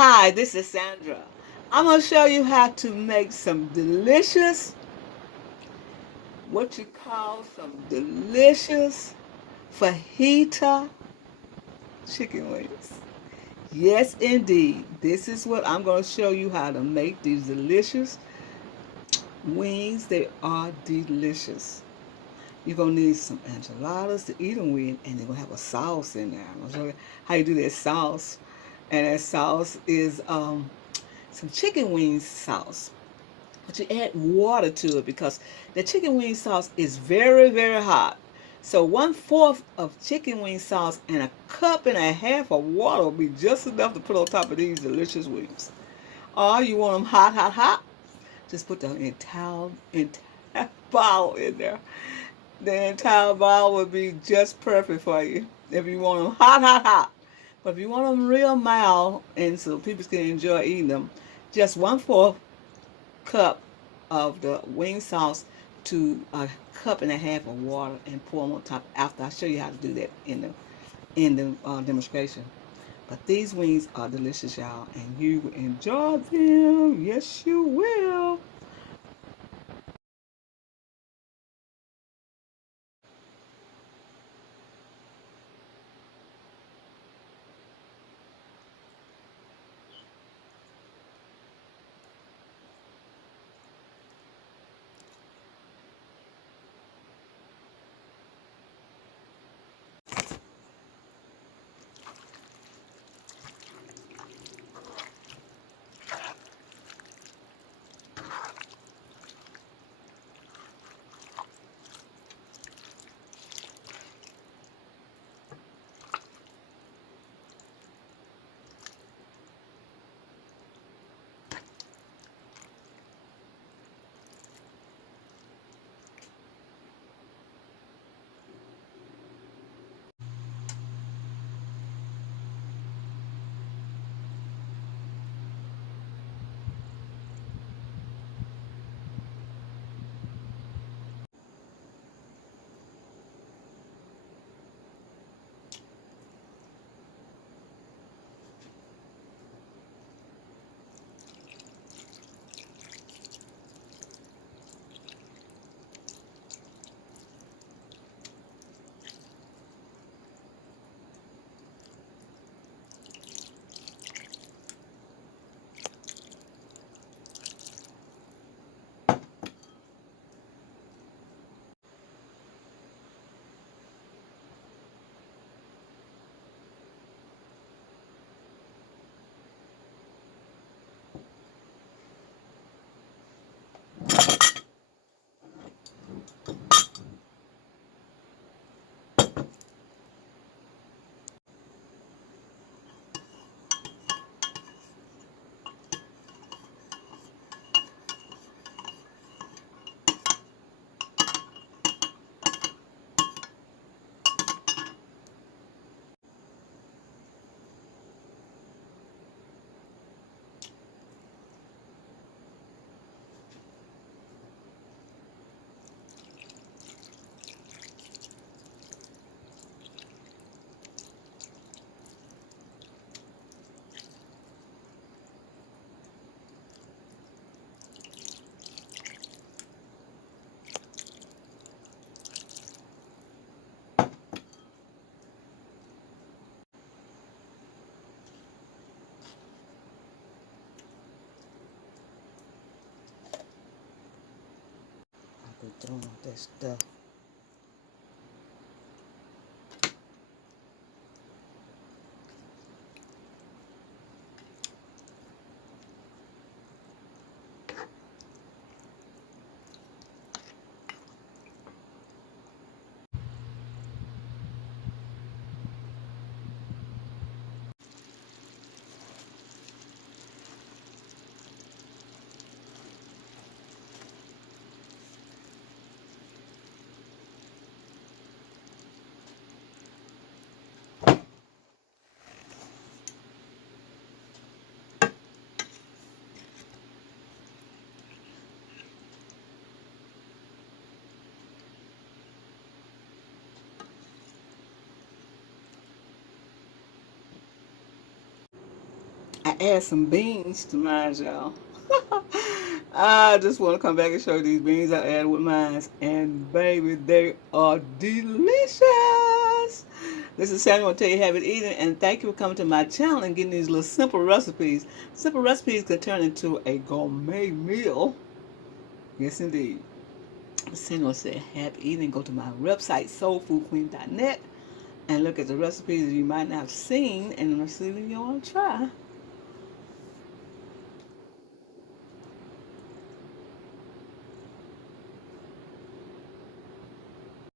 Hi, this is Sandra. I'm going to show you how to make some delicious, what you call some delicious fajita chicken wings. Yes, indeed. This is what I'm going to show you how to make these delicious wings. They are delicious. You're going to need some enchiladas to eat them with, and they're going to have a sauce in there. I'm going to show you how you do that sauce. And that sauce is some chicken wing sauce. But you add water to it because the chicken wing sauce is very, very hot. So 1/4 of chicken wing sauce and a cup and a half of water will be just enough to put on top of these delicious wings. Or you want them hot, hot, hot, just put the entire bottle in there. The entire bottle would be just perfect for you if you want them hot, hot, hot. But if you want them real mild and so people can enjoy eating them, just 1/4 cup of the wing sauce to a cup and a half of water and pour them on top after I show you how to do that in the demonstration. But these wings are delicious, y'all, and you will enjoy them. Yes, you will. I'll be throwing this stuff. I add some beans to mine, y'all. I just want to come back and show you these beans I added with mine. And baby, they are delicious. This is Samuel Tell You Habit Eating, and thank you for coming to my channel and getting these little simple recipes. Simple recipes can turn into a gourmet meal. Yes, indeed. Samuel said Habit Eating. Go to my website, soulfoodqueen.net, and look at the recipes that you might not have seen and I'm see if you want to try.